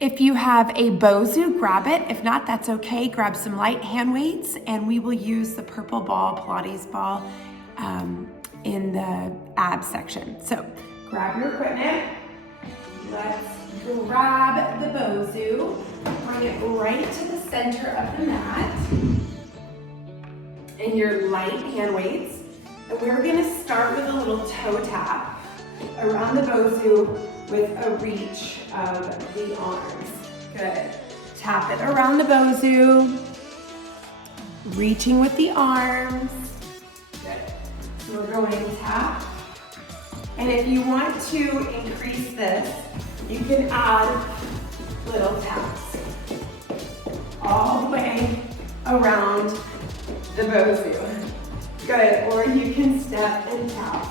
If you have a Bozu, grab it. If not, that's okay. Grab some light hand weights and we will use the purple ball, Pilates ball, in the abs section. So grab your equipment. Let's grab the Bozu, bring it right to the center of the mat, and your light hand weights. And we're gonna start with a little toe tap around the Bozu with a reach of the arms. Good. Tap it around the Bozu, reaching with the arms. Good. So we're going tap. And if you want to increase this, you can add little taps all the way around the Bozu. Good, or you can step and tap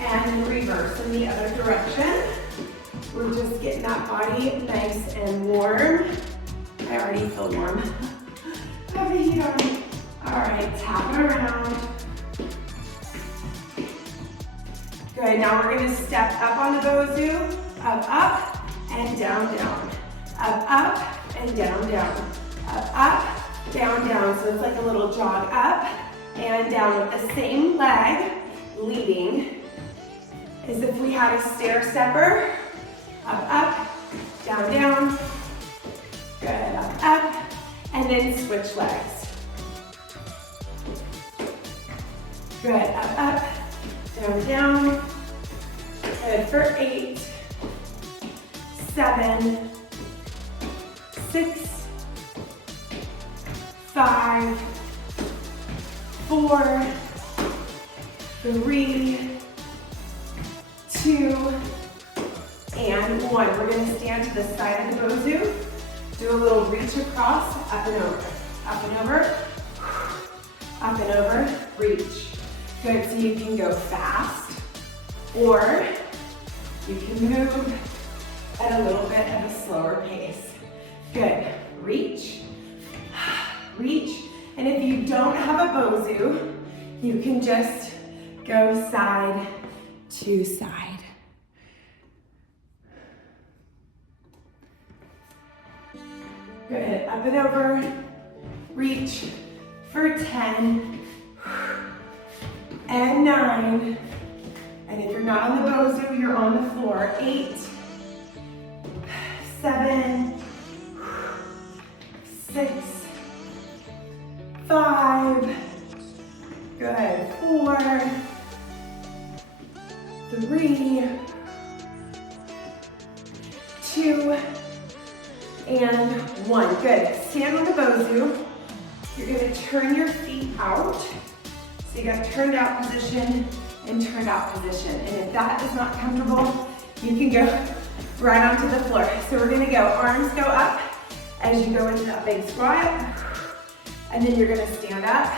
and reverse in the other direction. We're just getting that body nice and warm. I already feel warm. Have the heat on. All right, tap it around. Good, now we're gonna step up on the Bozu, up, and down, down. Up, and down, down. Up, down. So it's like a little jog up and down with the same leg leading as if we had a stair stepper. Up, down. Good, up, and then switch legs. Good, up, down. Good for 8, 7, 6, 5, 4, 3, 2, and 1. We're gonna stand to the side of the Bozu, do a little reach across, up and over, up and over, reach. Good, so you can go fast, or you can move at a little bit of a slower pace. Good, reach, and if you don't have a Bozu, you can just go side to side. Good, up and over, reach for 10, and 9, and if you're not on the Bozu, you're on the floor. 8, 7, 6, 5, good, 4, 3, 2, and 1. Good. Stand on the Bozu. You're going to turn your feet out. So you got turned out position and turned out position. And if that is not comfortable, you can go right onto the floor. So we're going to go arms go up as you go into that big squat. And then you're going to stand up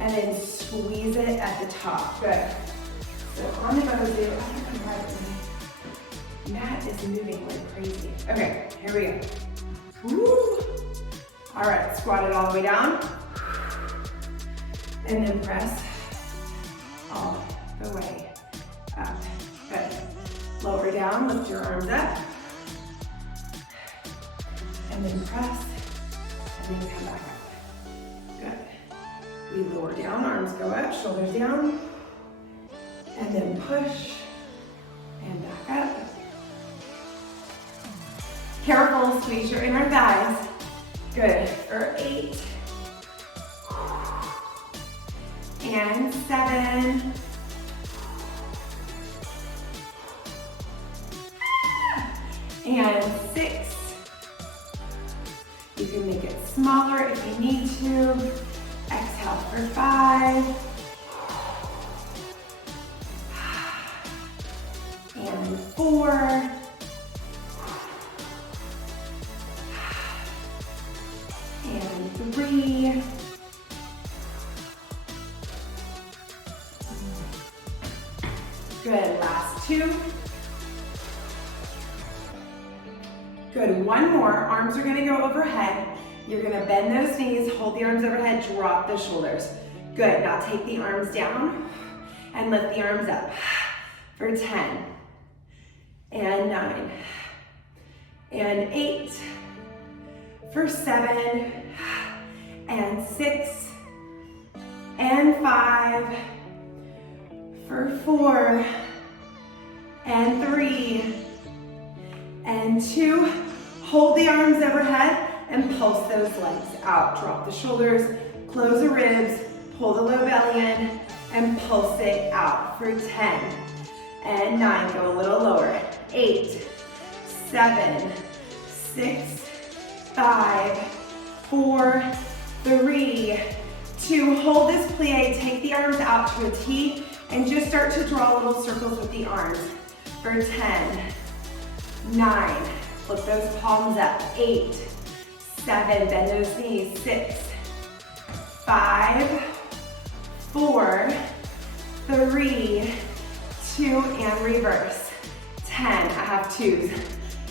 and then squeeze it at the top. Good. So on the Bozu, I don't know why the mat is moving like crazy. Okay, here we go. Woo. All right, squat it all the way down. And then press all the way up. Good. Lower down, lift your arms up. And then press, and then come back up. Good. We lower down, arms go up, shoulders down. And then push, and back up. Careful, squeeze your inner thighs. Good, for 8, and 7, and 6. You can make it smaller if you need to. Exhale for 5, and 4, and 3, good, last 2, good, one more, arms are gonna go overhead, you're gonna bend those knees, hold the arms overhead, drop the shoulders, good, now take the arms down and lift the arms up for 10, and 9, and 8, for 7, and 6, and 5, for 4, and 3, and 2. Hold the arms overhead and pulse those legs out. Drop the shoulders, close the ribs, pull the low belly in, and pulse it out for 10, and 9. Go a little lower. 8, 7, 6, 5, 4, 3, 2. Hold this plie. Take the arms out to a T and just start to draw little circles with the arms for 10, 9. Flip those palms up. 8, 7. Bend those knees. 6, 5, 4, 3, 2, and reverse. 10. I have 2s.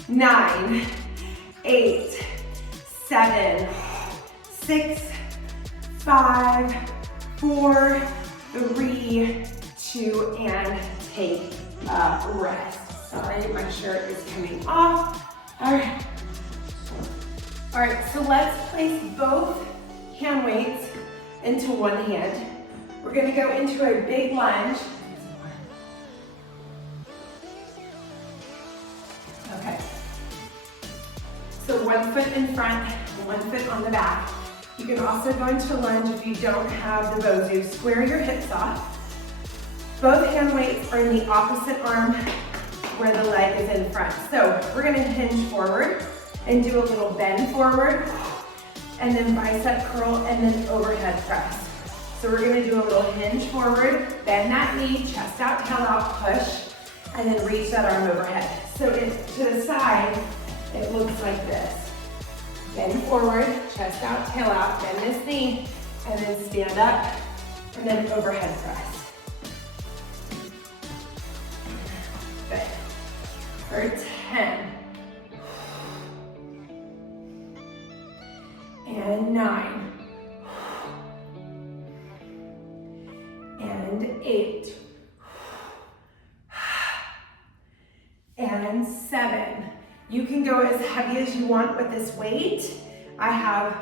9, 8, 7, 6, 5, 4, 3, 2, and take a rest. Sorry, my shirt is coming off. All right. All right, so let's place both hand weights into one hand. We're gonna go into a big lunge. Okay. So 1 foot in front, 1 foot on the back. You can also go into a lunge if you don't have the Bozu. Square your hips off. Both hand weights are in the opposite arm where the leg is in front. So we're gonna hinge forward and do a little bend forward, and then bicep curl, and then overhead press. So we're gonna do a little hinge forward, bend that knee, chest out, tail out, push, and then reach that arm overhead. So to the side, it looks like this. Bend forward, chest out, tail out, bend this knee, and then stand up, and then overhead press. Good. For 10. And 9. And 8. And 7. You can go as heavy as you want with this weight. I have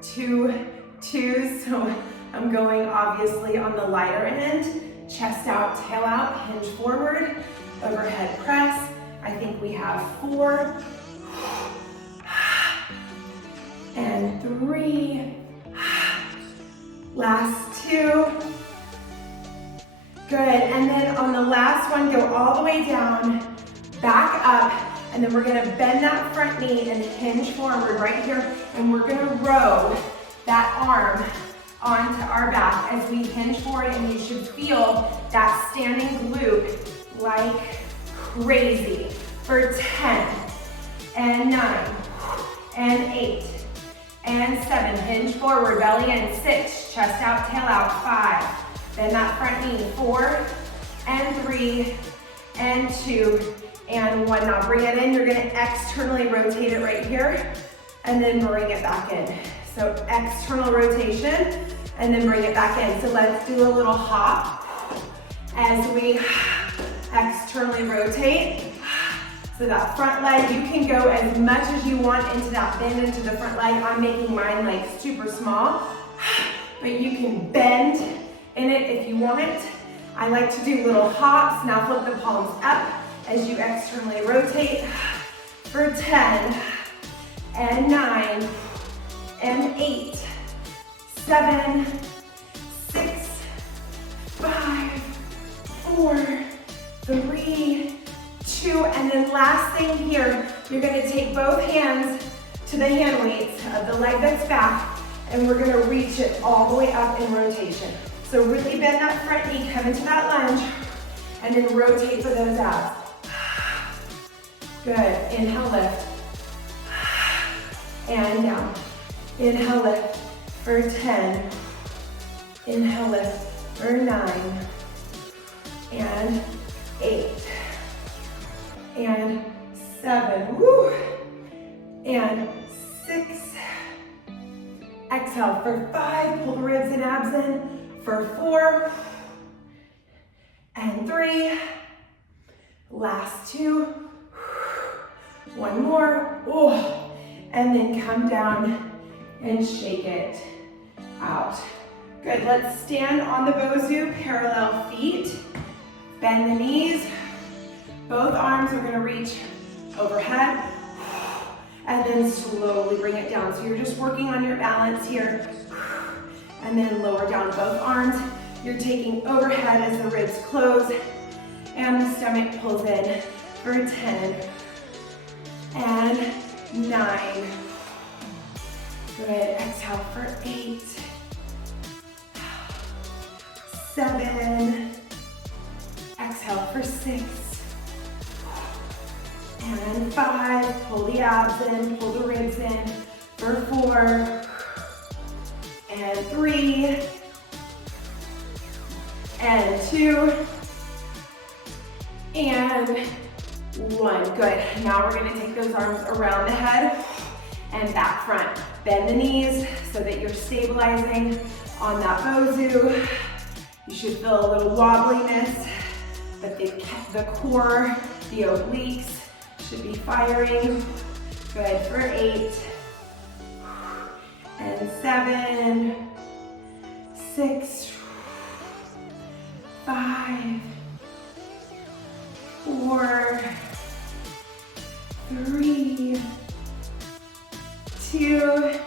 2 2s, so I'm going obviously on the lighter end. Chest out, tail out, hinge forward, overhead press. I think we have 4. And 3. Last 2. Good, and then on the last one, go all the way down, back up, and then we're gonna bend that front knee and hinge forward right here, and we're gonna row that arm onto our back as we hinge forward, and you should feel that standing glute like crazy for 10, and 9, and 8, and 7, hinge forward, belly in, 6, chest out, tail out, 5, bend that front knee, 4, and 3, and 2, and 1. Now bring it in, you're gonna externally rotate it right here, and then bring it back in. So external rotation, and then bring it back in. So let's do a little hop as we externally rotate. So that front leg, you can go as much as you want into that bend into the front leg. I'm making mine like super small, but you can bend in it if you want it. I like to do little hops. Now flip the palms up as you externally rotate for 10, and 9, and 8, 7, 6, 5, 4, 3, 2, and then last thing here, you're gonna take both hands to the hand weights of the leg that's back, and we're gonna reach it all the way up in rotation. So really bend that front knee, come into that lunge, and then rotate for those abs. Good, inhale, lift, and down. Inhale, lift for 10, inhale, lift for 9, and 8, and 7, woo, and 6, exhale for 5, pull the ribs and abs in, for 4, and 3, last 2, One more. Oh, and then come down and shake it out. Good, let's stand on the Bozu, parallel feet. Bend the knees. Both arms are gonna reach overhead. And then slowly bring it down. So you're just working on your balance here. And then lower down both arms. You're taking overhead as the ribs close and the stomach pulls in for 10 and 9. Good, exhale for 8, 7, exhale for 6, and 5, pull the abs in, pull the ribs in, for 4, and 3, and 2, and 1. Good, now we're gonna take those arms around the head and back front. Bend the knees so that you're stabilizing on that Bozu. You should feel a little wobbliness, but the core, the obliques should be firing. Good, for 8, and 7, 6, 5, 4, 3, 2,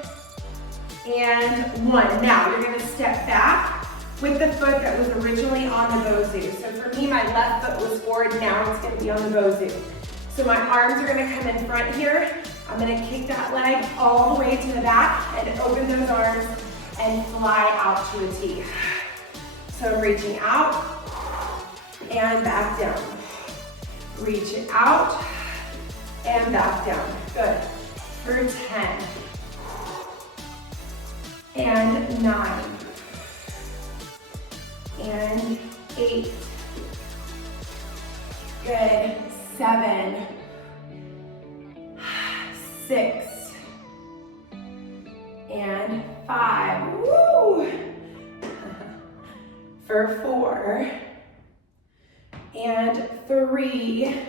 and 1. Now you're gonna step back with the foot that was originally on the Bozu. So for me, my left foot was forward, now it's gonna be on the Bozu. So my arms are gonna come in front here. I'm gonna kick that leg all the way to the back and open those arms and fly out to a T. So I'm reaching out and back down. Reach it out and back down. Good. For 10 and 9 and 8. Good. 7, 6, and 5. Woo! For 4, and 3,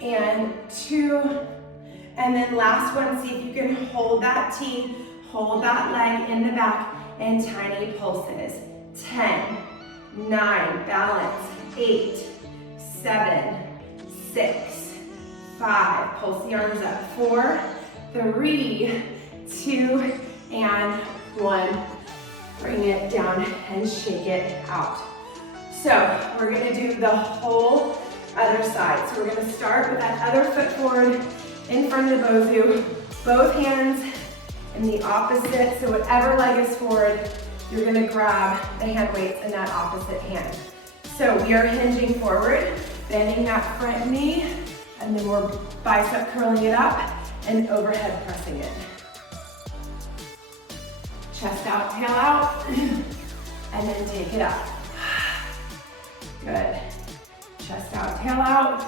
and 2, and then last one, see if you can hold that T, hold that leg in the back, and tiny pulses. 10, 9, balance, 8, 7, 6, 5, pulse the arms up, 4, 3, 2, and 1. Bring it down and shake it out. So we're gonna do the whole other side. So we're gonna start with that other foot forward in front of the Bozu, both hands in the opposite, so whatever leg is forward, you're gonna grab the hand weights in that opposite hand. So we are hinging forward, bending that front knee, and then we're bicep curling it up and overhead pressing it. Chest out, tail out, and then take it up. Good. Chest out, tail out,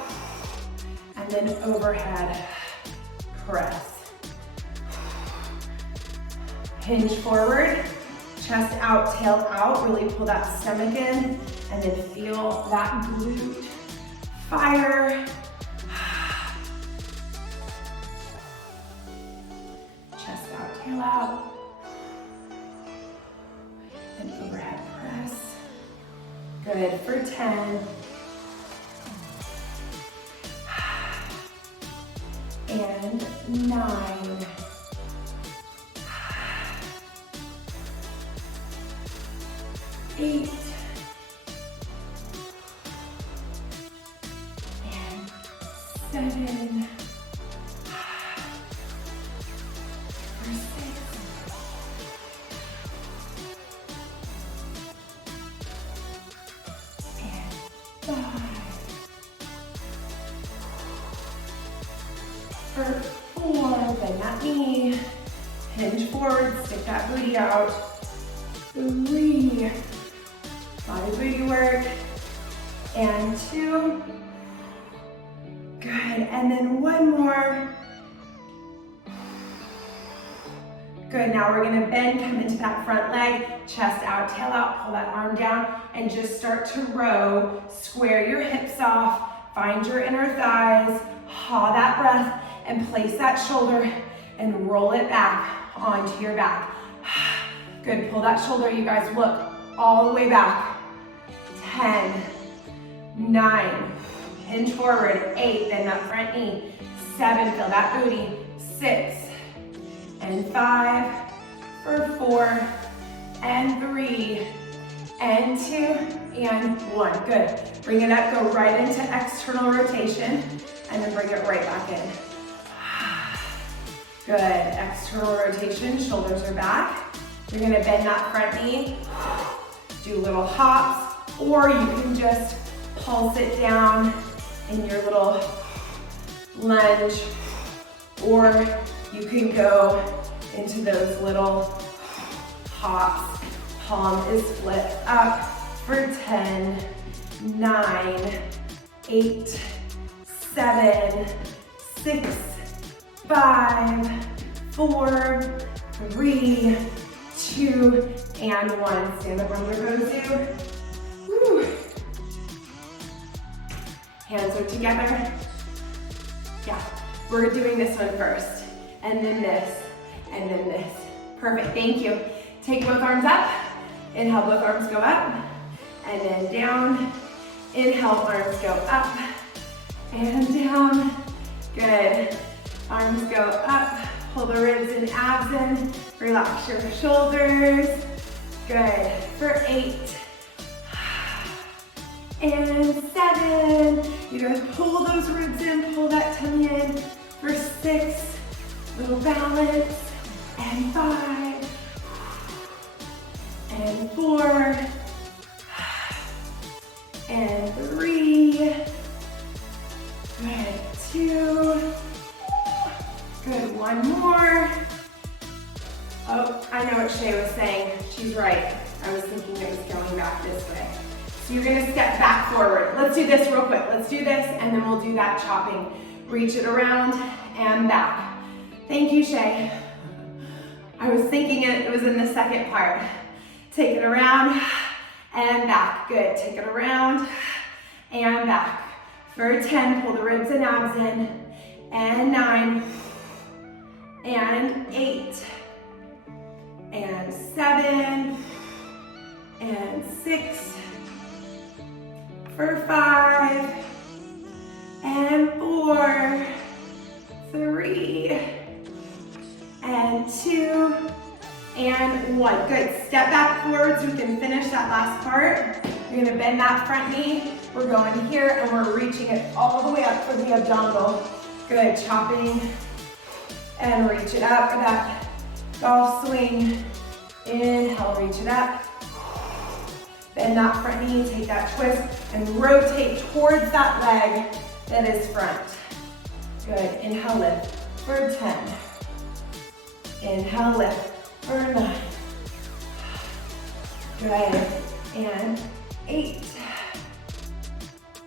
and then overhead press. Hinge forward, chest out, tail out, really pull that stomach in, and then feel that glute fire. Chest out, tail out, and overhead press. Good, for 10. And 9. 8. And 7. For 6. And 5. For 4, bend that knee, hinge forward, stick that booty out. 3, body booty work, and 2. Good, and then one more. Good, now we're gonna bend, come into that front leg, chest out, tail out, pull that arm down, and just start to row. Square your hips off, find your inner thighs, Haw that breath and place that shoulder and roll it back onto your back. Good, pull that shoulder, you guys, look, all the way back. 10, 9, hinge forward, 8, bend that front knee, 7, feel that booty, 6, and 5, for 4, and 3, and 2, and 1. Good. Bring it up, go right into external rotation, and then bring it right back in. Good, external rotation, shoulders are back. You're gonna bend that front knee, do little hops, or you can just pulse it down in your little lunge, or you can go into those little hops. Palm is flipped up for 10, 9, 8, 7, 6, 5, 4, 3, 2, and 1. Stand up on your bosu. Woo. Hands are together. Yeah, we're doing this one first, and then this, and then this. Perfect, thank you. Take both arms up. Inhale, both arms go up, and then down. Inhale, arms go up, and down. Good. Arms go up, pull the ribs and abs in, relax your shoulders. Good. For 8, and 7. You guys pull those ribs in, pull that tummy in. For 6, little balance, and 5, and 4, and 3, good, 2, good, 1 more. Oh, I know what Shay was saying. She's right. I was thinking it was going back this way. So you're gonna step back forward. Let's do this real quick. Let's do this, and then we'll do that chopping. Reach it around and back. Thank you, Shay. I was thinking it was in the second part. Take it around and back. Good, take it around and back. For 10, pull the ribs and abs in. And 9, and 8, and 7, and 6, for 5, and 4, 3, and 2, and 1. Good, step back forward so we can finish that last part. You're gonna bend that front knee. We're going here and we're reaching it all the way up for the abdominal. Good, chopping and reach it up for that golf swing. Inhale, reach it up. Bend that front knee, take that twist, and rotate towards that leg that is front. Good, inhale, lift for 10. Inhale, lift for 9. Good, and 8.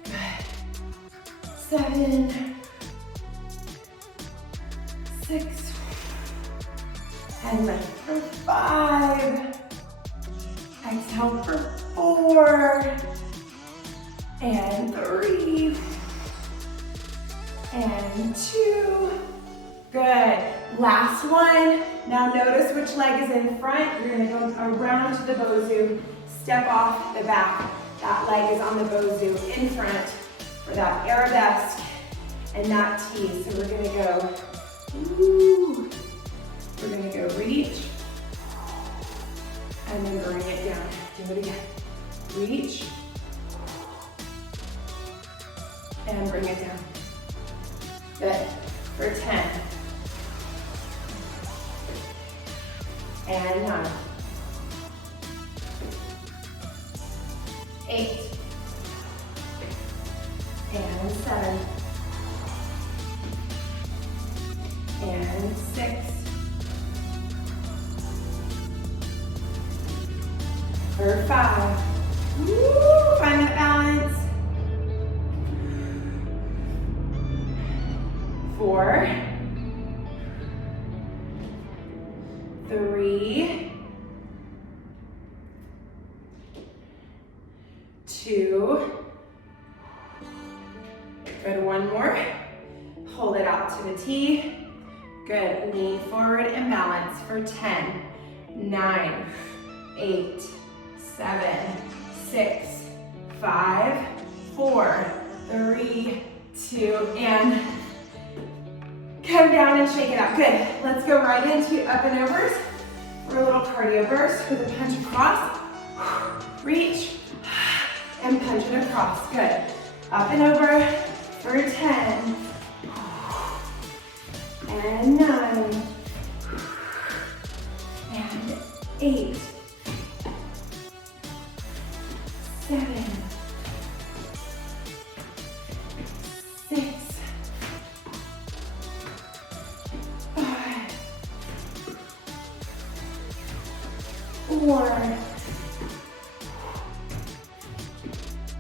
Good, 7, 6, and lift for 5. Exhale for 4, and 3, and 2. Good. Last one. Now notice which leg is in front. You're gonna go around to the bosu, step off the back. That leg is on the bosu in front for that arabesque and that T. So we're gonna go, ooh. We're gonna go reach, and then bring it down. Do it again. Reach, and bring it down. Good. For 10. And 9. 8. And 7. And 6. For 5. Woo, find that balance. 4. 3. 2. Good, 1 more. Hold it out to a T. Good, lean forward and balance for 10, 9, 8, 7, 6, 5, 4, 3, 2, and come down and shake it out. Good, let's go right into up and overs for a little cardio burst with a punch across, reach, and punch it across. Good, up and over for 10, and 9, and 8, 7, 6, 5, 4,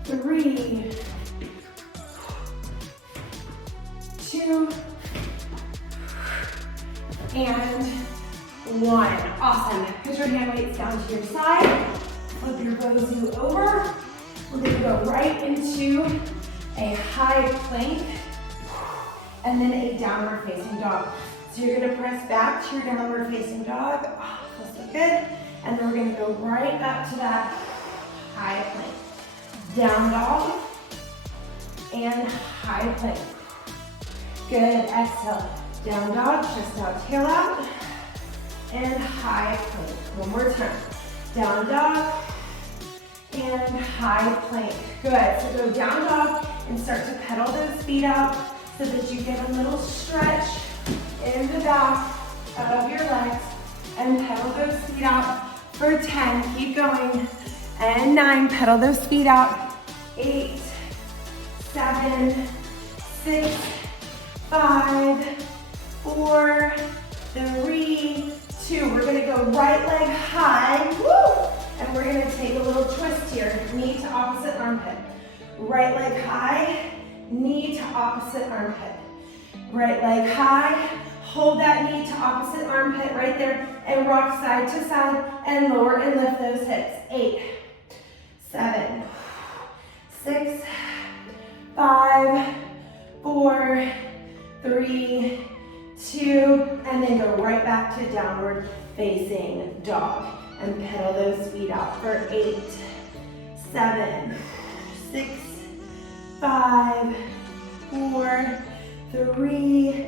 3, 2, and 1. Awesome. Put your hand weights down to your side. Flip your bozu over. We're going to go right into a high plank and then a downward facing dog. So you're going to press back to your downward facing dog. Oh, feels so good. And then we're going to go right up to that high plank. Down dog and high plank. Good. Exhale. Down dog, chest out, tail out, and high plank. One more time. Down dog and high plank. Good. So go down dog and start to pedal those feet out so that you get a little stretch in the back of your legs, and pedal those feet out for 10. Keep going. And 9. Pedal those feet out. 8, 7, 6, 5, 4, 3, 2. We're gonna go right leg high, woo! And we're gonna take a little twist here, knee to opposite armpit. Right leg high, knee to opposite armpit. Right leg high, hold that knee to opposite armpit right there, and rock side to side, and lower and lift those hips. 8, 7, 6, 5, 4, 3, 2, and then go right back to downward facing dog and pedal those feet out for 8, 7, 6, 5, 4, 3,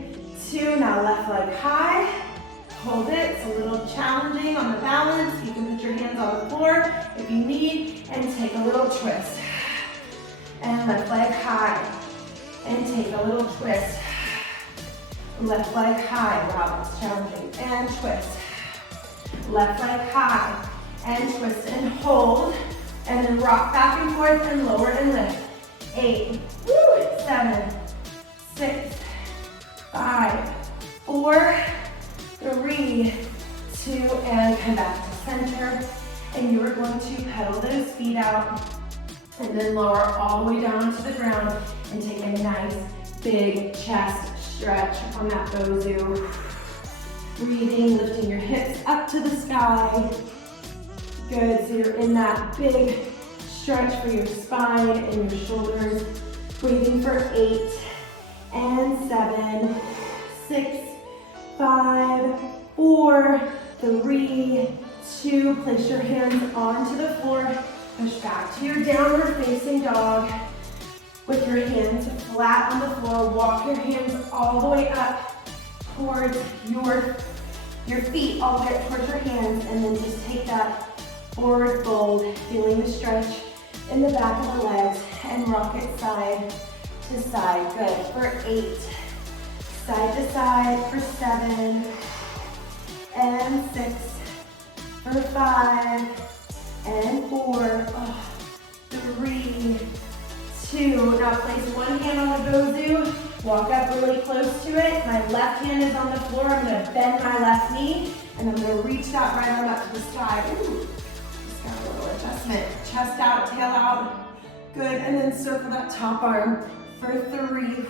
2. Now left leg high, hold it. It's a little challenging on the balance. You can put your hands on the floor if you need, and take a little twist. And left leg high, and take a little twist. Left leg high, wow, that's challenging, and twist. Left leg high, and twist, and hold, and then rock back and forth, and lower and lift. 8, 7, 6, 5, 4, 3, 2, and come back to center. And you are going to pedal those feet out, and then lower all the way down to the ground, and take a nice big chest stretch on that bozu. Breathing, lifting your hips up to the sky. Good, so you're in that big stretch for your spine and your shoulders. Breathing for 8, and 7, 6, 5, 4, 3, 2. Place your hands onto the floor. Push back to your downward facing dog. With your hands flat on the floor, walk your hands all the way up towards your feet, all the way up towards your hands, and then just take that forward fold, feeling the stretch in the back of the legs, and rock it side to side. Good, for 8, side to side for 7, and 6, for 5, and 4, 3, 2. Now place one hand on the bozu, walk up really close to it. My left hand is on the floor. I'm gonna bend my left knee, and I'm gonna reach that right arm up to the sky. Ooh, just got a little adjustment. Chest out, tail out. Good, and then circle that top arm for 3,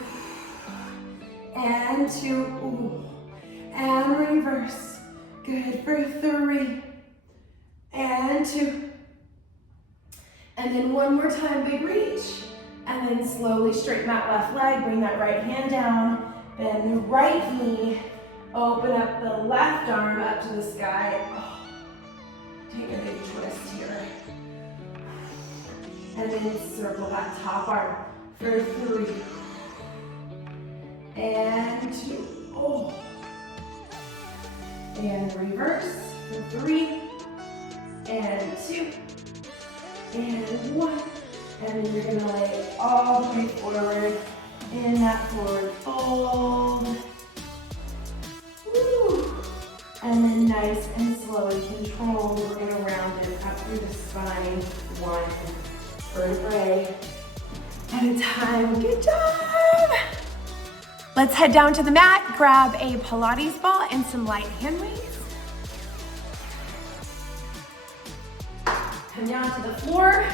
and 2, ooh, and reverse. Good, for 3, and 2. And then one more time, big reach. And then slowly straighten that left leg, bring that right hand down, Bend the right knee. Open up the left arm up to the sky. Oh, take a big twist here. And then circle that top arm for 3. And 2. Oh. And reverse for 3. And 2. And 1. And then you're gonna lay all the way forward in that forward fold. Woo. And then nice and slow and controlled, we're gonna round it up through the spine. 1 vertebrae at a time. Good job. Let's head down to the mat, grab a Pilates ball and some light hand weights. Come down to the floor.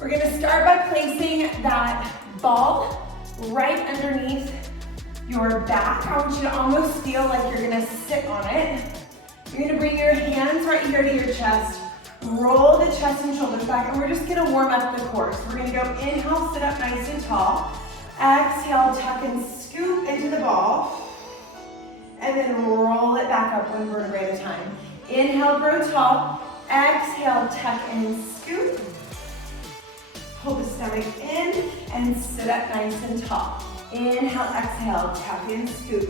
We're gonna start by placing that ball right underneath your back. I want you to almost feel like you're gonna sit on it. You're gonna bring your hands right here to your chest. Roll the chest and shoulders back, and we're just gonna warm up the core. So we're gonna go inhale, sit up nice and tall. Exhale, tuck and scoop into the ball. And then roll it back up 1 vertebrae at a time. Inhale, grow tall. Exhale, tuck and scoop. Pull the stomach in and sit up nice and tall. Inhale, exhale, tuck and scoop.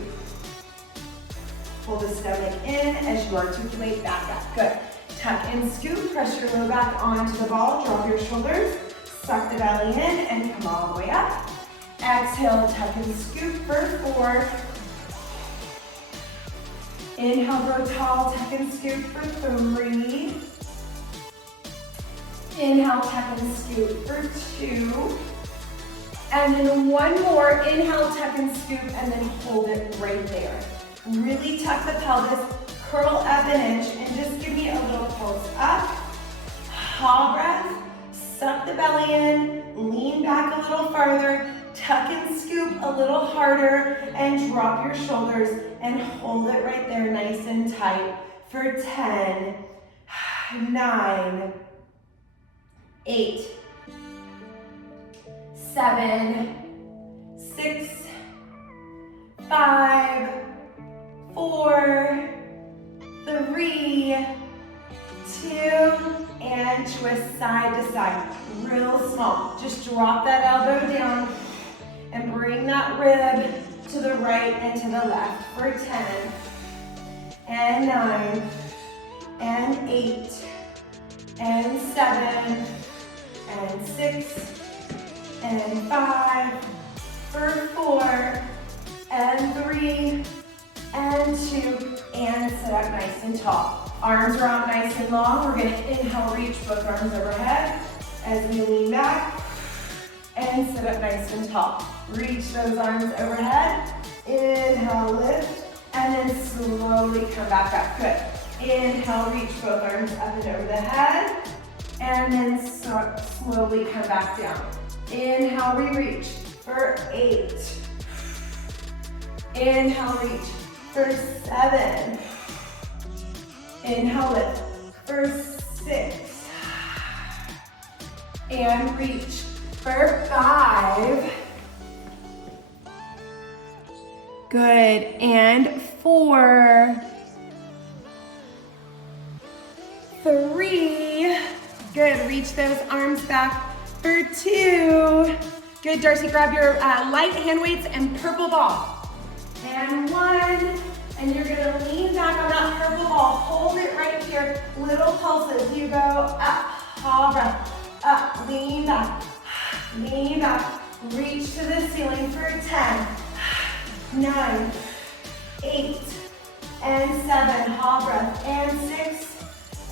Pull the stomach in as you articulate back up. Good. Tuck and scoop, press your low back onto the ball, drop your shoulders, suck the belly in and come all the way up. Exhale, tuck and scoop for 4. Inhale, grow tall, tuck and scoop for 3. Inhale, tuck and scoop for 2. And then 1 more, inhale, tuck and scoop, and then hold it right there. Really tuck the pelvis, curl up an inch, and just give me a little pulse up. Ha breath, suck the belly in, lean back a little farther, tuck and scoop a little harder, and drop your shoulders, and hold it right there nice and tight for 10, 9, 8, 7, 6, 5, 4, 3, 2, and twist side to side, real small. Just drop that elbow down and bring that rib to the right and to the left for 10, and 9, and 8, and 7, and 6, and 5, for 4, and 3, and 2, and sit up nice and tall. Arms are out nice and long. We're gonna inhale, reach both arms overhead as we lean back, and sit up nice and tall. Reach those arms overhead, inhale, lift, and then slowly come back up. Good. Inhale, reach both arms up and over the head, and then slowly come back down. Inhale, we reach for 8. Inhale, reach for 7. Inhale, lift for 6. And reach for 5. Good, and 4. 3. Good, reach those arms back for 2. Good, Darcy, grab your light hand weights and purple ball. And 1, and you're gonna lean back on that purple ball. Hold it right here, little pulses. You go up, ha breath, up, lean back, reach to the ceiling for 10, 9, 8, and 7, ha breath, and 6,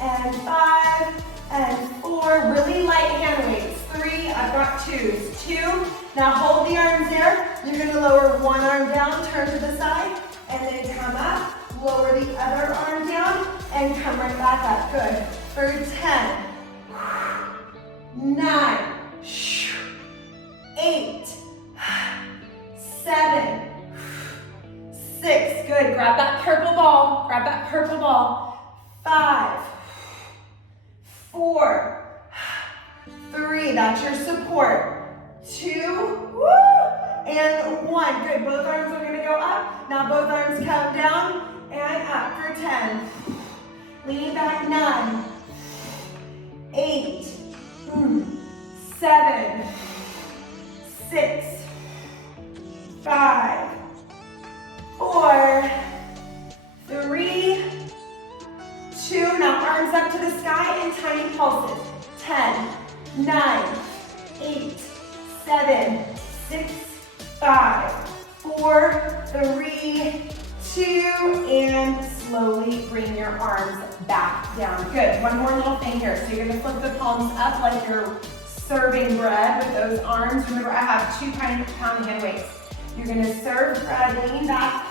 and 5, and 4, really light hand weights. 3, I've got 2s. 2, now hold the arms there. You're gonna lower one arm down, turn to the side, and then come up. Lower the other arm down, and come right back up. Good. For 10, 9, 8, 7, 6. Good. Grab that purple ball. Grab that purple ball. 5, 4, 3. That's your support. 2, woo, and 1. Good, both arms are gonna go up. Now both arms come down and up for 10. Lean back, 9, 8, 7, 6, 5, 4, 3, 2. Now arms up to the sky in tiny pulses. 10, 9, 8, 7, 6, 5, 4, 3, 2, and slowly bring your arms back down. Good, one more little thing here. So you're gonna flip the palms up like you're serving bread with those arms. Remember, I have 2-pound hand weights. You're gonna serve bread, lean back,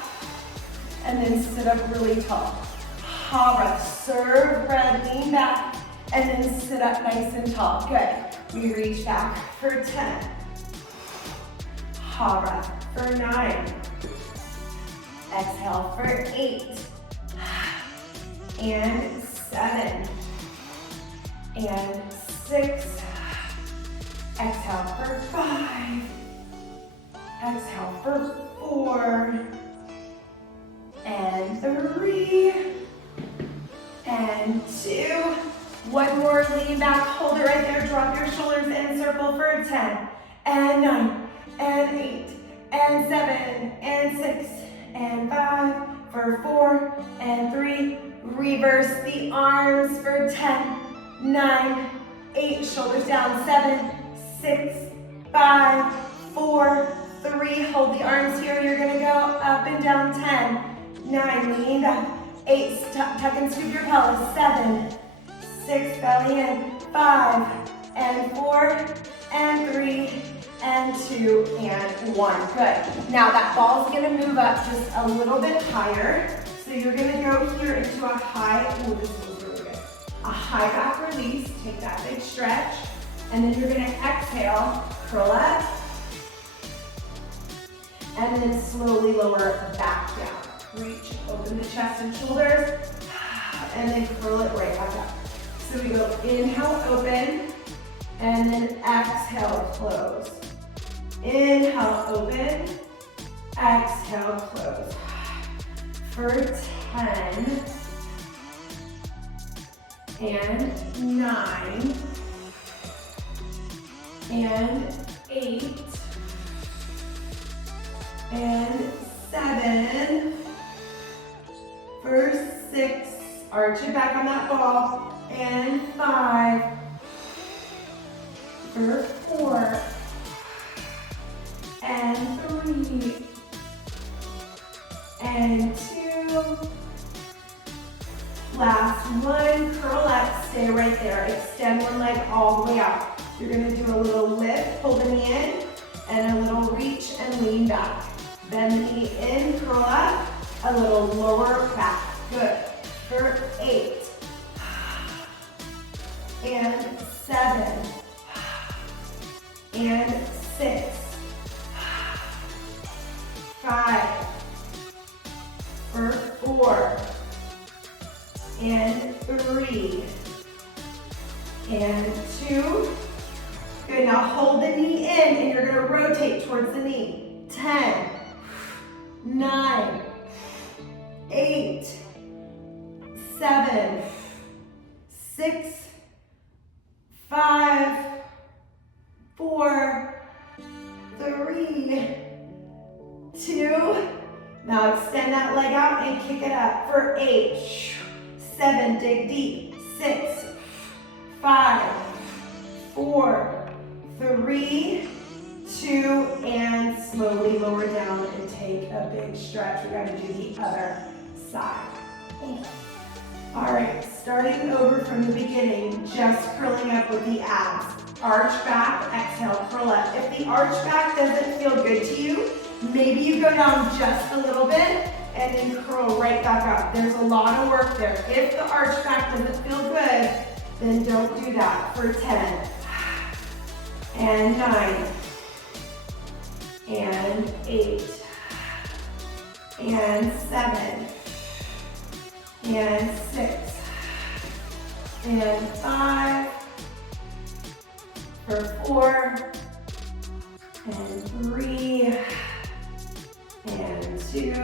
and then sit up really tall. Ha breath, serve bread, lean back, and then sit up nice and tall. Good, we reach back for 10. Ha breath for 9. Exhale for 8. And 7. And 6. Exhale for 5. Exhale for 4. And 3. And 2. One more, lean back, hold it right there, drop your shoulders and circle for 10. And 9. And 8. And 7. And 6. And 5. For 4. And 3. Reverse the arms for 10, 9, 8, shoulders down, 7, 6, 5, 4, 3, hold the arms here, you're gonna go up and down, 10, 9, lean back, 8, tuck and scoop your pelvis, 7, 6, belly in, 5, and 4, and 3, and 2, and 1, good. Now that ball's gonna move up just a little bit higher. So you're gonna go here into a high, oh, this feels really good. A high back release, take that big stretch, and then you're gonna exhale, curl up, and then slowly lower back down. Reach, open the chest and shoulders, and then curl it right back up. So we go inhale, open, and then exhale, close. Inhale, open, exhale, close. For 10, and 9, and 8, and 7, for 6, arch it back on that ball, and 5, for 4, and 3, and 2, last one, curl up, stay right there. Extend one leg all the way out. You're gonna do a little lift, pull the knee in, and a little reach and lean back. Bend the knee in, curl up, a little lower back. Good. For 8, and 7, and 6, 5, for 4, and 3, and 2. Good, now hold the knee in and you're gonna rotate towards the knee. 10, 9, 8, 7, 6, 5, 4, 3, 2. Now extend that leg out and kick it up for 8, 7, dig deep, 6, 5, 4, 3, 2, and slowly lower down and take a big stretch. We're gonna do the other side. All right, starting over from the beginning, just curling up with the abs. Arch back, exhale, curl up. If the arch back doesn't feel good to you, maybe you go down just a little bit and then curl right back up. There's a lot of work there. If the arch back doesn't feel good, then don't do that. For 10, and 9, and 8, and 7, and 6, and 5, for 4, and 3, and 2,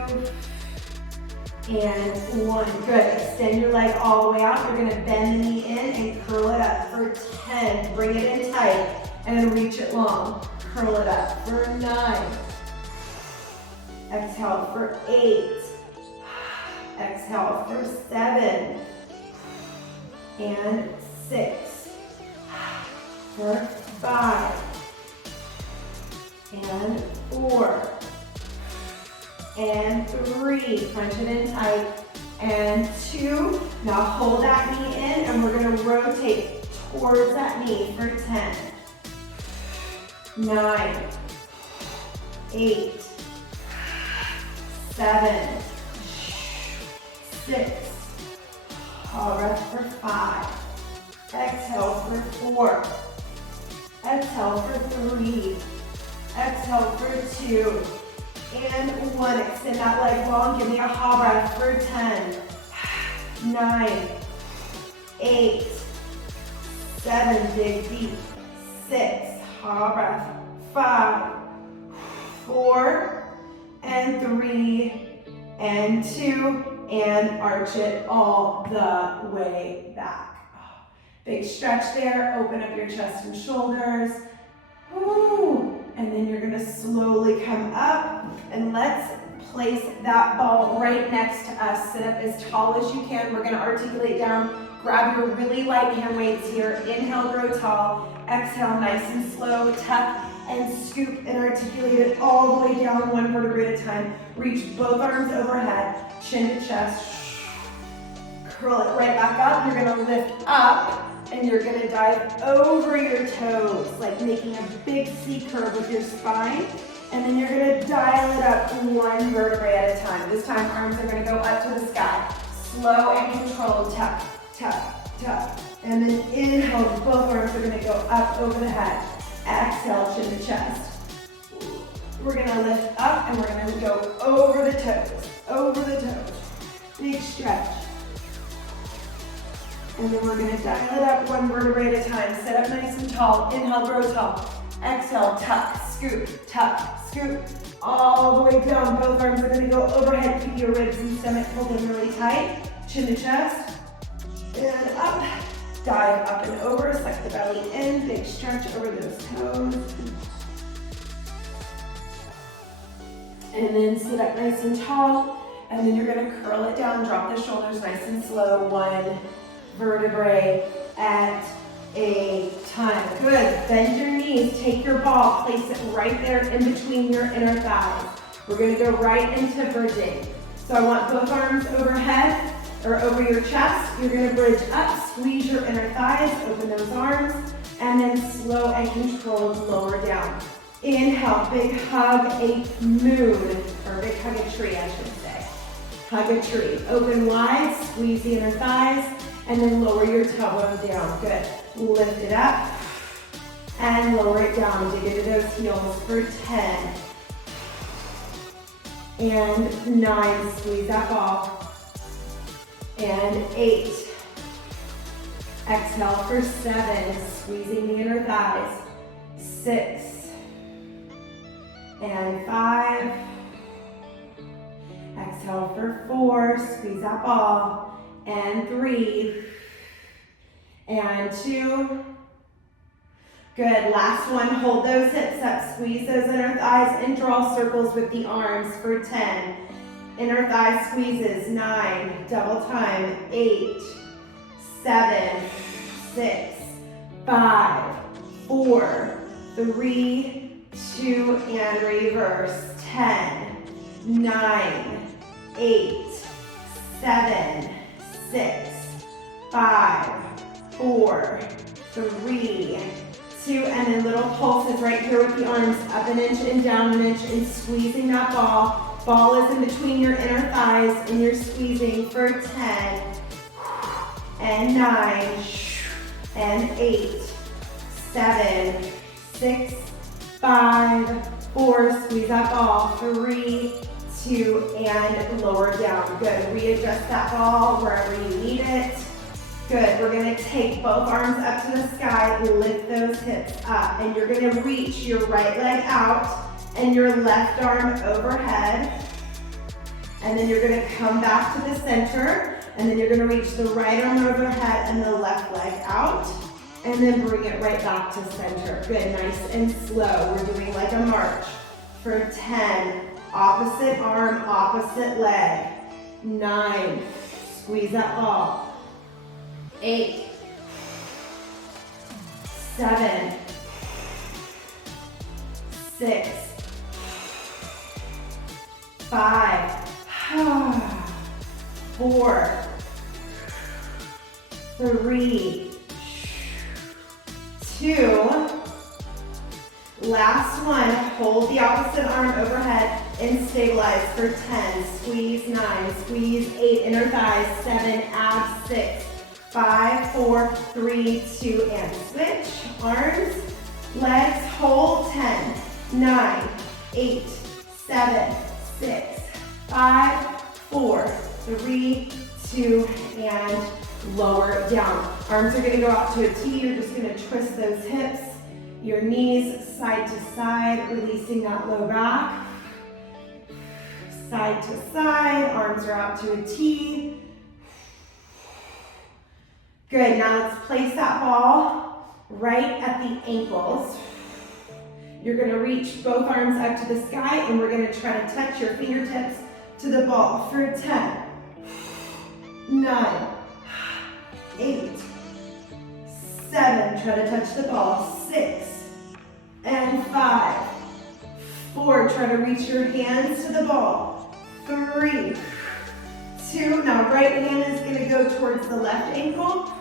and 1. Good. Extend your leg all the way out. You're going to bend the knee in and curl it up for 10. Bring it in tight and reach it long. Curl it up for 9. Exhale for 8. Exhale for 7. And 6. For 5. And 4. And 3, crunch it in tight, and 2. Now hold that knee in, and we're gonna rotate towards that knee for 10, 9, 8, 7, 6, all breath for 5, exhale for 4, exhale for 3, exhale for 2, and 1. Extend that leg long. Give me a ha breath for 10, 9, 8, 7, dig deep, 6, ha breath, 5, 4, and 3, and 2, and arch it all the way back. Big stretch there. Open up your chest and shoulders. Ooh. And then you're gonna slowly come up, and let's place that ball right next to us. Sit up as tall as you can. We're gonna articulate down. Grab your really light hand weights here. Inhale, grow tall. Exhale, nice and slow. Tuck and scoop and articulate it all the way down, 1 vertebrae at a time. Reach both arms overhead, chin to chest. Curl it right back up. You're gonna lift up, and you're gonna dive over your toes, like making a big C curve with your spine. And then you're gonna dial it up 1 vertebrae at a time. This time, arms are gonna go up to the sky. Slow and controlled, tuck, tuck, tuck. And then inhale, both arms are gonna go up over the head. Exhale, chin to chest. We're gonna lift up, and we're gonna go over the toes, over the toes. Big stretch. And then we're gonna dial it up 1 vertebrae at a time. Sit up nice and tall. Inhale, grow tall. Exhale, tuck, scoop, all the way down. Both arms are gonna go overhead. Keep your ribs and stomach pulled in really tight. Chin to chest. And up. Dive up and over. Suck the belly in. Big stretch over those toes. And then sit up nice and tall. And then you're gonna curl it down. Drop the shoulders nice and slow. 1 vertebrae at a time. Good. Bend your knees. Take your ball. Place it right there in between your inner thighs. We're going to go right into bridging. So I want both arms overhead or over your chest. You're going to bridge up. Squeeze your inner thighs. Open those arms. And then slow and controlled lower down. Inhale. Big hug a moon. Or big hug a tree, I should say. Hug a tree. Open wide. Squeeze the inner thighs. And then lower your tailbone down. Good. Lift it up and lower it down. Dig into those heels for 10 and 9. Squeeze that ball. And 8. Exhale for 7. Squeezing the inner thighs. 6 and 5. Exhale for 4. Squeeze that ball. And 3, and 2. Good, last one, hold those hips up, squeeze those inner thighs and draw circles with the arms for 10. Inner thigh squeezes, 9, double time, 8, 7, 6, 5, 4, 3, 2, and reverse, 10, 9, 8, 7, 6, 5, 4, 3, 2, and then little pulses right here with the arms up an inch and down an inch and squeezing that ball. Ball is in between your inner thighs and you're squeezing for 10 and 9 and 8, 7, 6, 5, 4, squeeze that ball, 3, 2, and lower down. Good. Readjust that ball wherever you need it. Good, we're gonna take both arms up to the sky, lift those hips up, and you're gonna reach your right leg out and your left arm overhead. And then you're gonna come back to the center, and then you're gonna reach the right arm overhead and the left leg out, and then bring it right back to center. Good, nice and slow. We're doing like a march. For 10, opposite arm, opposite leg. 9, squeeze that ball. 8, 7, 6, 5, 4, 3, 2, last one, hold the opposite arm overhead and stabilize for 10, squeeze 9, squeeze 8, inner thighs, 7, abs, 6, 5, 4, 3, 2, and switch, arms, legs, hold, 10, 9, 8, 7, 6, 5, 4, 3, 2, and lower down. Arms are gonna go out to a T. You're just gonna twist those hips, your knees side to side, releasing that low back. Side to side, arms are out to a T. Good, now let's place that ball right at the ankles. You're gonna reach both arms up to the sky, and we're gonna try to touch your fingertips to the ball for 10, 9, 8, 7, try to touch the ball, 6, and 5, 4, try to reach your hands to the ball, 3, 2, now right hand is gonna go towards the left ankle,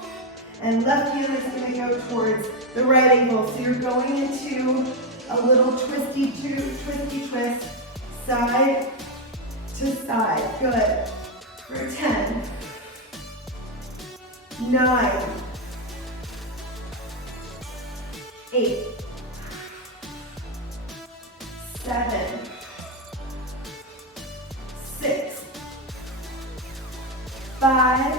and left hand is gonna go towards the right ankle. So you're going into a little twisty twist, side to side, good, for 10, 9, 8, 7, 6, 5,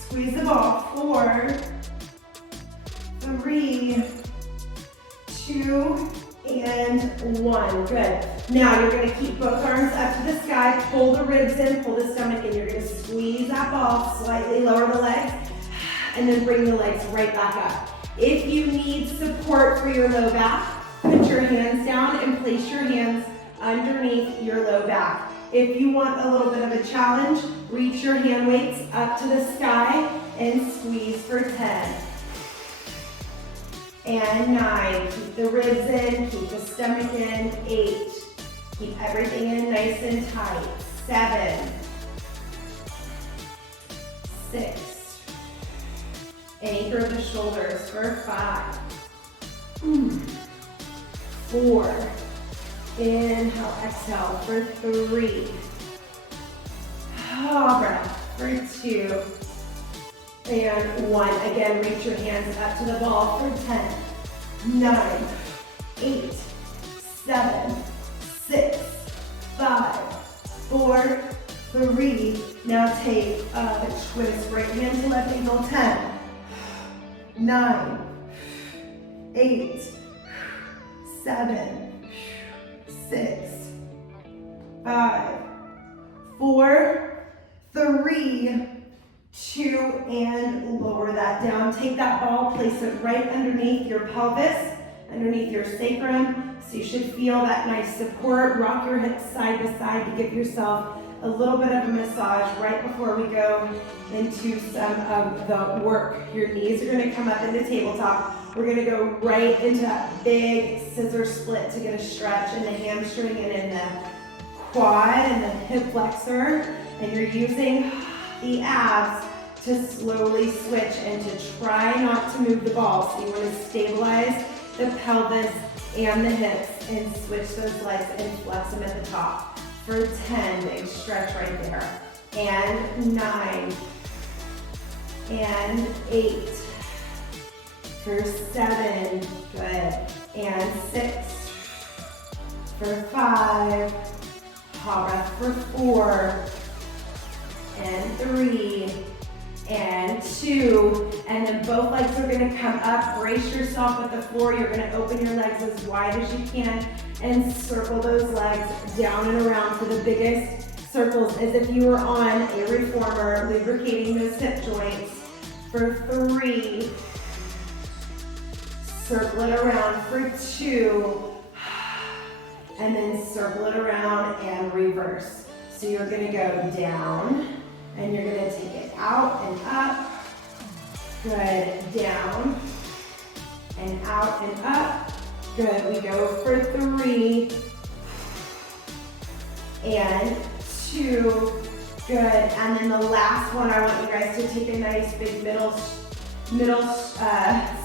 squeeze the ball, 4, 3, 2, and 1. Good. Now you're going to keep both arms up to the sky, pull the ribs in, pull the stomach in. You're going to squeeze that ball, slightly lower the legs, and then bring the legs right back up. If you need support for your low back, put your hands down and place your hands underneath your low back. If you want a little bit of a challenge, reach your hand weights up to the sky and squeeze for 10. And 9, keep the ribs in, keep the stomach in, 8, keep everything in nice and tight, 7, 6, anchor the shoulders for 5, 4, inhale, exhale for 3, breath for 2, and 1. Again, reach your hands up to the ball for 10, 9, 8, 7, 6, 5, 4, 3. Now take a twist, right hand to left ankle, 10, 9, 8, 7, 6, 5, 4, 3, 2, and lower that down. Take that ball, place it right underneath your pelvis, underneath your sacrum, so you should feel that nice support. Rock your hips side to side to give yourself a little bit of a massage right before we go into some of the work. Your knees are gonna come up into tabletop. We're gonna go right into that big scissor split to get a stretch in the hamstring and in the quad and the hip flexor. And you're using the abs to slowly switch and to try not to move the ball. So you want to stabilize the pelvis and the hips and switch those legs and flex them at the top. For 10, big stretch right there. And 9. And 8. For 7, good. And 6. For 5. Hot breath for 4. And 3, and 2, and then both legs are gonna come up. Brace yourself with the floor. You're gonna open your legs as wide as you can and circle those legs down and around for the biggest circles as if you were on a reformer, lubricating those hip joints. For 3, circle it around for 2, and then circle it around and reverse. So you're gonna go down, and you're gonna take it out and up. Good, down, and out and up. Good, we go for 3, and 2, good. And then the last one, I want you guys to take a nice big middle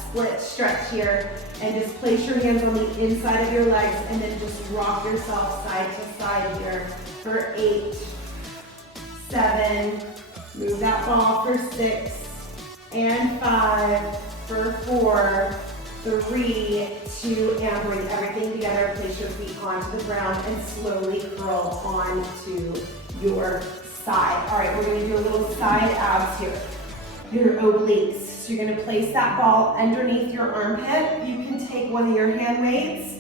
split stretch here, and just place your hands on the inside of your legs, and then just rock yourself side to side here for 8, 7, move that ball for 6, and 5, for 4, 3, 2, and bring everything together. Place your feet onto the ground and slowly curl onto your side. All right, we're gonna do a little side abs here. Your obliques. So you're gonna place that ball underneath your armpit. You can take one of your hand weights.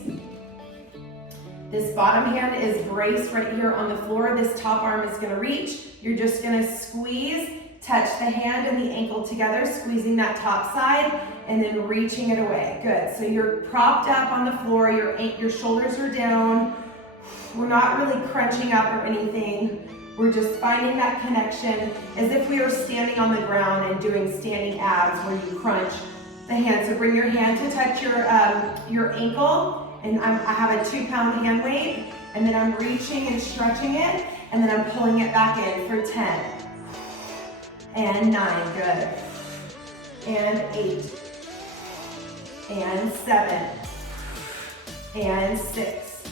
This bottom hand is braced right here on the floor. This top arm is gonna reach. You're just gonna squeeze, touch the hand and the ankle together, squeezing that top side, and then reaching it away. Good, so you're propped up on the floor, your shoulders are down. We're not really crunching up or anything. We're just finding that connection as if we were standing on the ground and doing standing abs where you crunch the hand. So bring your hand to touch your ankle, and I have a 2-pound hand weight, and then I'm reaching and stretching it, and then I'm pulling it back in for 10, and 9, good, and 8, and 7, and 6,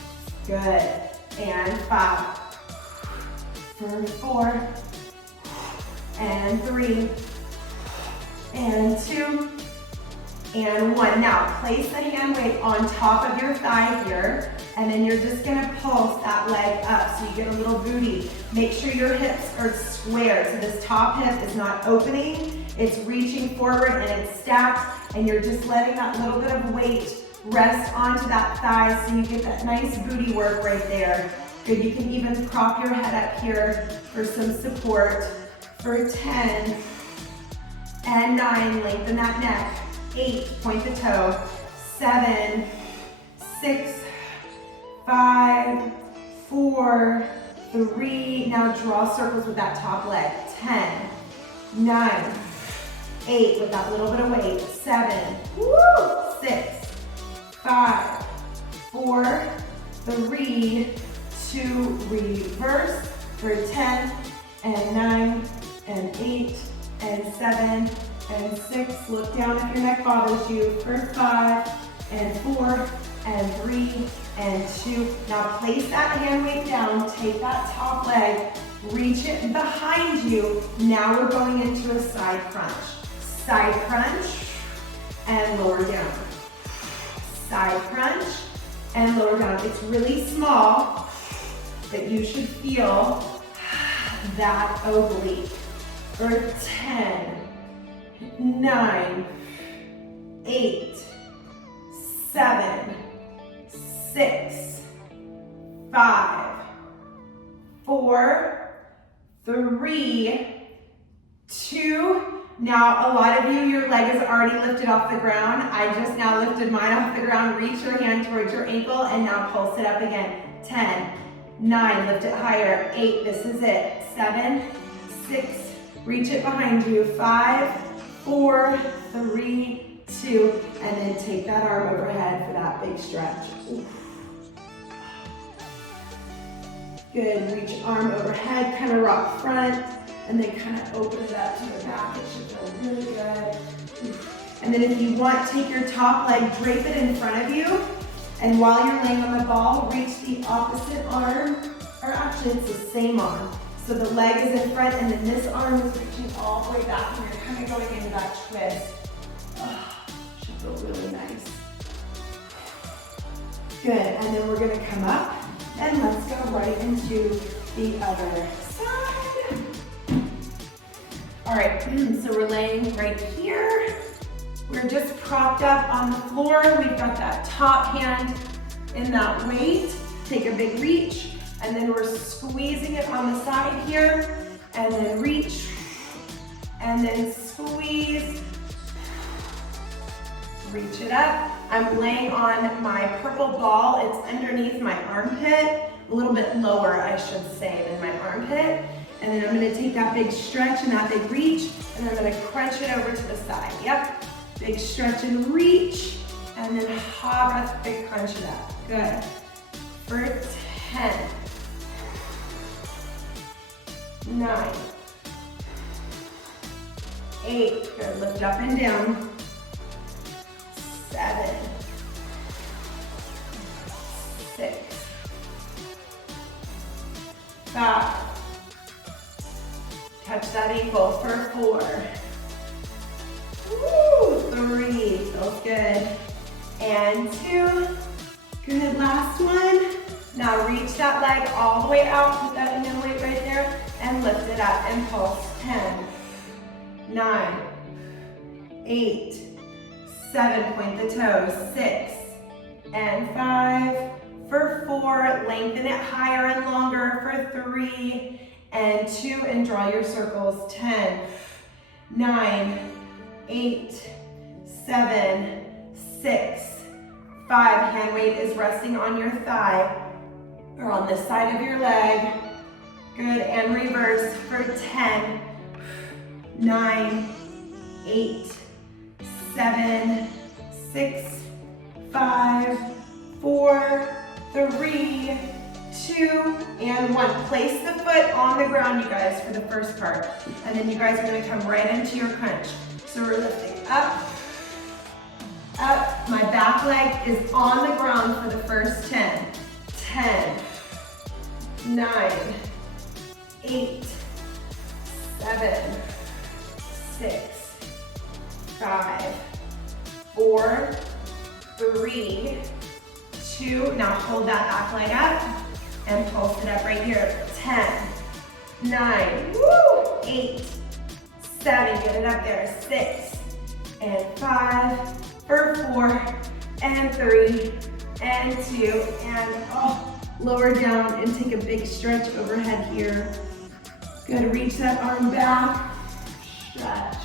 good, and 5, for 4, and 3, and 2, and 1. Now place the hand weight on top of your thigh here, and then you're just gonna pulse that leg up so you get a little booty. Make sure your hips are square, so this top hip is not opening, it's reaching forward and it's stacked, and you're just letting that little bit of weight rest onto that thigh so you get that nice booty work right there. Good, you can even prop your head up here for some support. For 10, and 9, lengthen that neck. 8, point the toe. 7, 6, 5, 4, 3, now draw circles with that top leg. 10, 9, 8, with that little bit of weight. 7, woo, 6, 5, 4, 3, 2, reverse for 10, and 9, and 8, and 7, and 6. Look down if your neck bothers you. For 5, and 4, and 3, and 2. Now place that hand weight down, take that top leg, reach it behind you. Now we're going into a side crunch. Side crunch, and lower down. Side crunch, and lower down. It's really small, but you should feel that oblique. For 10, 9, 8, 7, 6, 5, 4, 3, 2. Now, a lot of you, your leg is already lifted off the ground. I just now lifted mine off the ground. Reach your hand towards your ankle and now pulse it up again. 10, 9, lift it higher. 8, this is it. 7, 6, reach it behind you. 5, 4, 3, 2, and then take that arm overhead for that big stretch. Oof. Good, reach arm overhead, kind of rock front, and then kind of open it up to the back. It should feel really good. And then if you want, take your top leg, drape it in front of you, and while you're laying on the ball, reach the opposite arm, or actually it's the same arm. So the leg is in front, and then this arm is reaching all the way back, and you're kind of going into that twist. Oh, should feel really nice. Good, and then we're gonna come up, and let's go right into the other side. All right, so we're laying right here. We're just propped up on the floor. We've got that top hand in that weight. Take a big reach, and then we're squeezing it on the side here, and then reach, and then squeeze. Reach it up. I'm laying on my purple ball. It's underneath my armpit, a little bit lower, I should say, than my armpit. And then I'm gonna take that big stretch and that big reach, and I'm gonna crunch it over to the side. Yep, big stretch and reach, and then ha, breath, big crunch it up. Good. For 10, 9, 8, good, lift up and down. 7, 6, 5, touch that ankle for 4, woo, 3, feels good, and 2, good, last one. Now reach that leg all the way out, put that hand weight right there, and lift it up and pulse. 10, 9, 8, 7, point the toes, 6, and 5, for 4, lengthen it higher and longer for 3, and 2, and draw your circles, 10, 9, 8, 7, 6, 5, hand weight is resting on your thigh, or on the side of your leg, good, and reverse for 10, 9, 8, 7, 6, 5, 4, 3, 2, and 1. Place the foot on the ground, you guys, for the first part. And then you guys are gonna come right into your crunch. So we're lifting up, up. My back leg is on the ground for the first 10. 10, 9, 8, 7, 6, 5, 4, 3, 2. Now hold that back leg up and pulse it up right here. 10, 9, woo, 8, 7, get it up there. 6, and 5, for 4, and 3, and 2, and lower down and take a big stretch overhead here. Good, reach that arm back, stretch.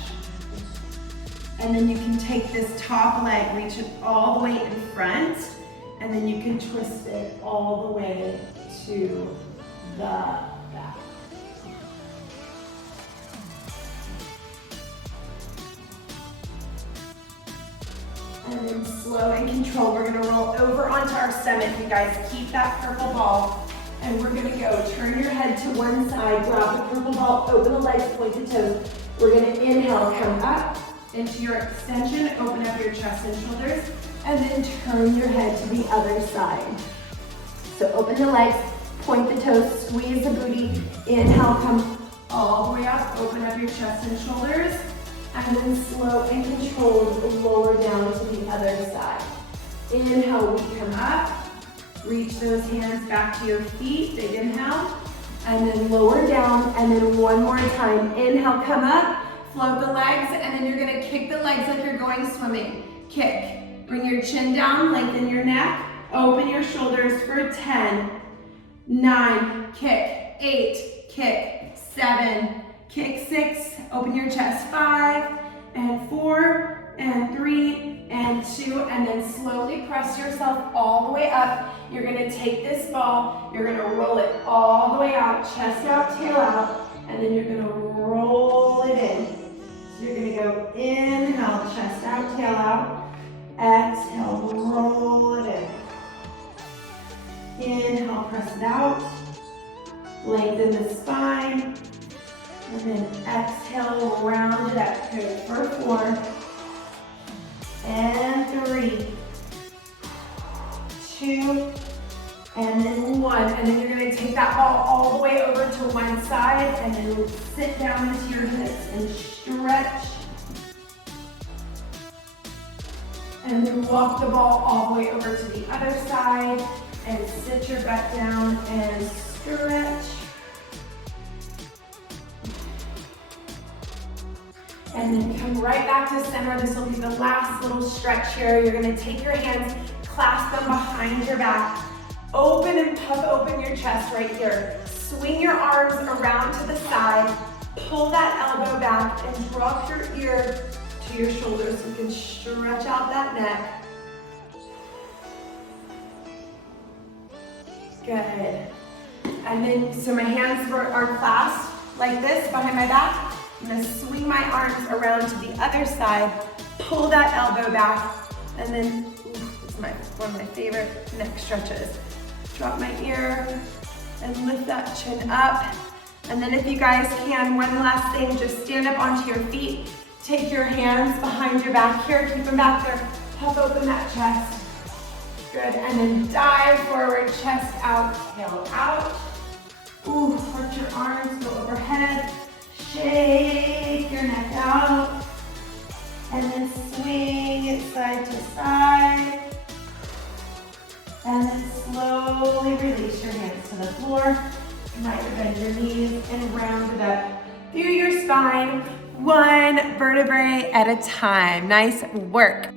And then you can take this top leg, reach it all the way in front, and then you can twist it all the way to the back. And then slow and control, we're gonna roll over onto our stomach. You guys keep that purple ball, and we're gonna go turn your head to one side, grab the purple ball, open the legs, point the toes. We're gonna inhale, come up into your extension, open up your chest and shoulders, and then turn your head to the other side. So open the legs, point the toes, squeeze the booty, inhale, come all the way up, open up your chest and shoulders, and then slow and controlled, lower down to the other side. Inhale, we come up, reach those hands back to your feet, big inhale, and then lower down, and then one more time. Inhale, come up, float the legs, and then you're gonna kick the legs like you're going swimming. Kick. Bring your chin down, lengthen your neck, open your shoulders for 10, 9, kick, 8, kick, 7, kick, 6, open your chest, 5, and 4, and 3, and 2, and then slowly press yourself all the way up. You're gonna take this ball, you're gonna roll it all the way out, chest out, tail out, and then you're gonna roll it in. So you're gonna go inhale, chest out, tail out, exhale, roll it in. Inhale, press it out, lengthen the spine, and then exhale, round it up. Good for 4, and 3, 2, and then 1. And then you're gonna take that ball all the way over to one side, and then sit down into your hips and stretch. And then walk the ball all the way over to the other side, and sit your butt down and stretch. And then come right back to center. This will be the last little stretch here. You're gonna take your hands, clasp them behind your back. Open and puff open your chest right here. Swing your arms around to the side. Pull that elbow back and drop your ear to your shoulders so you can stretch out that neck. Good. And then, so my hands are clasped like this behind my back. I'm gonna swing my arms around to the other side, pull that elbow back, and then, it's one of my favorite neck stretches. Drop my ear and lift that chin up. And then if you guys can, one last thing, just stand up onto your feet. Take your hands behind your back here, keep them back there. Puff open that chest. Good, and then dive forward, chest out, tail out. Ooh, work your arms, go overhead. Shake your neck out. And then swing it side to side. And then slowly release your hands to the floor. You might bend your knees and round it up through your spine, one vertebrae at a time. Nice work.